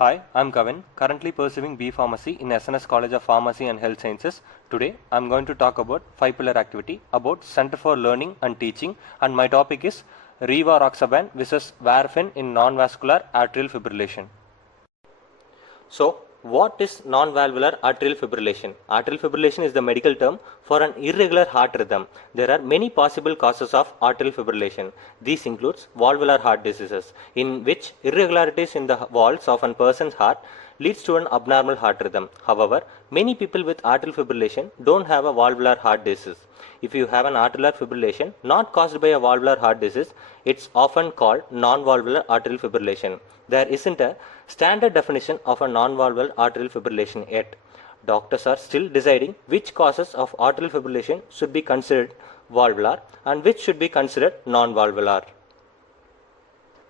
Hi, I'm Kavin, currently pursuing B Pharmacy in SNS College of Pharmacy and Health Sciences. Today, I'm going to talk about 5-pillar activity about Center for Learning and Teaching, and my topic is Rivaroxaban versus Warfarin in non-vascular atrial fibrillation. So, what is non-valvular atrial fibrillation? Atrial fibrillation is the medical term for an irregular heart rhythm. There are many possible causes of atrial fibrillation. These includes valvular heart diseases, in which irregularities in the valves of a person's heart leads to an abnormal heart rhythm. However, many people with atrial fibrillation don't have a valvular heart disease. If you have an atrial fibrillation not caused by a valvular heart disease, it's often called non-valvular atrial fibrillation. There isn't a standard definition of a non-valvular atrial fibrillation yet. Doctors are still deciding which causes of atrial fibrillation should be considered valvular and which should be considered non-valvular.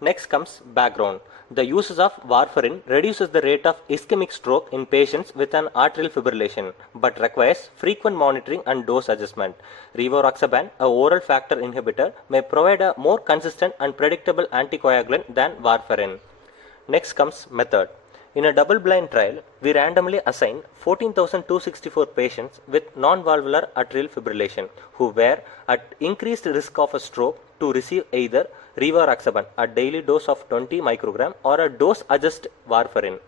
Next comes background. The uses of warfarin reduces the rate of ischemic stroke in patients with an atrial fibrillation, but requires frequent monitoring and dose adjustment. Rivaroxaban, a oral factor inhibitor, may provide a more consistent and predictable anticoagulant than warfarin. Next comes method. In a double-blind trial, we randomly assigned 14,264 patients with non-valvular atrial fibrillation who were at increased risk of a stroke to receive either Rivaroxaban, a daily dose of 20 microgram, or a dose-adjusted warfarin.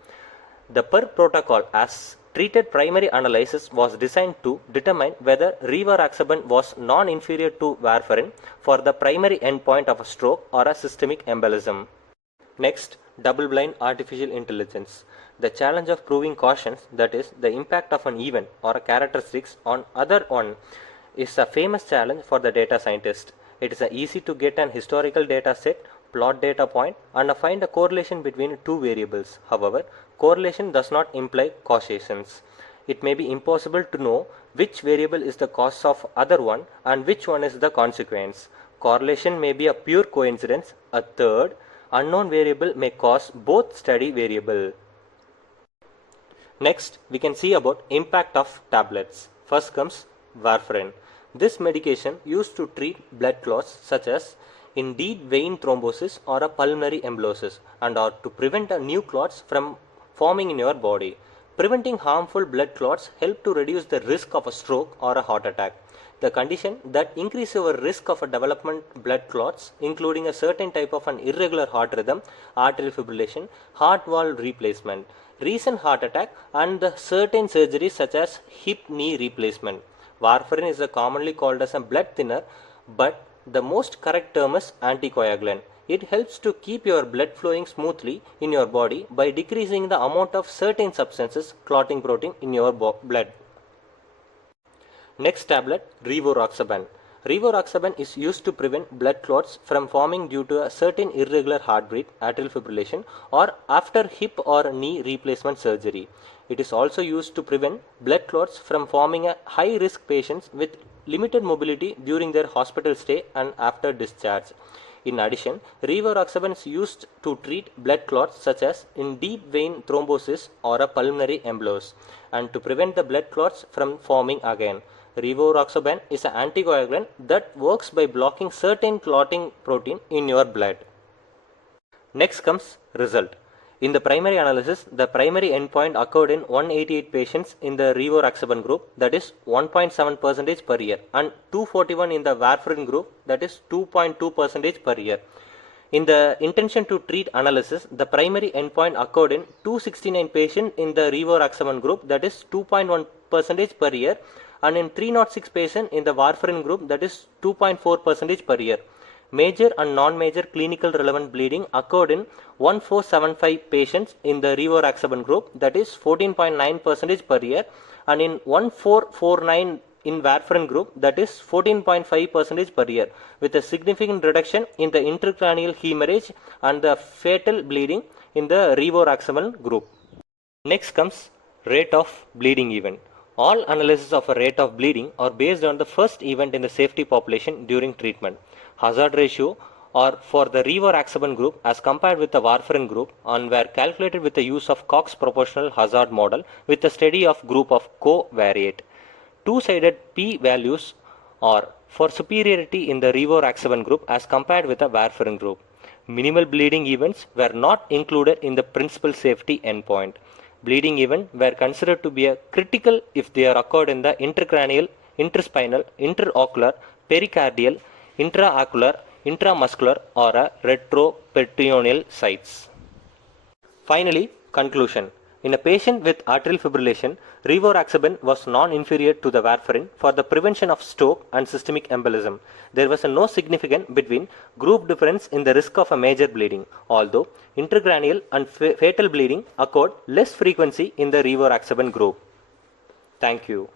The per protocol as treated primary analysis was designed to determine whether Rivaroxaban was non-inferior to warfarin for the primary endpoint of a stroke or a systemic embolism. Next, double-blind artificial intelligence. The challenge of proving cautions, that is, the impact of an event or a characteristics on other one, is a famous challenge for the data scientist. It is easy to get an historical data set, plot data point, and find a correlation between two variables. However, correlation does not imply causations. It may be impossible to know which variable is the cause of other one and which one is the consequence. Correlation may be a pure coincidence. A third unknown variable may cause both steady variable. Next, we can see about impact of tablets. First comes warfarin. This medication used to treat blood clots such as in deep vein thrombosis or a pulmonary embolism and or to prevent a new clots from forming in your body. Preventing harmful blood clots help to reduce the risk of a stroke or a heart attack. The condition that increase your risk of a development blood clots, including a certain type of an irregular heart rhythm, atrial fibrillation, heart valve replacement, recent heart attack, and the certain surgeries such as hip knee replacement. Warfarin is commonly called as a blood thinner, but the most correct term is anticoagulant. It helps to keep your blood flowing smoothly in your body by decreasing the amount of certain substances, clotting protein, in your blood. Next tablet, Rivaroxaban. Rivaroxaban is used to prevent blood clots from forming due to a certain irregular heartbeat, atrial fibrillation, or after hip or knee replacement surgery. It is also used to prevent blood clots from forming in high-risk patients with limited mobility during their hospital stay and after discharge. In addition, Rivaroxaban is used to treat blood clots such as in deep vein thrombosis or a pulmonary embolism and to prevent the blood clots from forming again. Rivaroxaban is an anticoagulant that works by blocking certain clotting protein in your blood. Next comes result. In the primary analysis, the primary endpoint occurred in 188 patients in the Rivaroxaban group, that is 1.7% per year, and 241 in the warfarin group, that is 2.2% per year. In the intention to treat analysis, the primary endpoint occurred in 269 patients in the Rivaroxaban group, that is 2.1% per year, and in 306 patients in the warfarin group, that is 2.4% per year. Major and non-major clinical relevant bleeding occurred in 1475 patients in the Rivaroxaban group, that is 14.9% per year, and in 1449 in warfarin group, that is 14.5% per year, with a significant reduction in the intracranial hemorrhage and the fatal bleeding in the Rivaroxaban group. Next comes rate of bleeding event. All analyses of a rate of bleeding are based on the first event in the safety population during treatment. Hazard ratio or for the Rivaroxaban group as compared with the warfarin group and were calculated with the use of Cox proportional hazard model with a study of group of covariate. Two-sided p-values are for superiority in the Rivaroxaban group as compared with the warfarin group. Minimal bleeding events were not included in the principal safety endpoint. Bleeding events were considered to be critical if they are occurred in the intracranial, interspinal, interocular, pericardial, intraocular, intramuscular or retroperitoneal sites. Finally, conclusion. In a patient with atrial fibrillation, rivaroxaban was non-inferior to the warfarin for the prevention of stroke and systemic embolism. There was no significant between group difference in the risk of a major bleeding, although intracranial and fatal bleeding occurred less frequency in the rivaroxaban group. Thank you.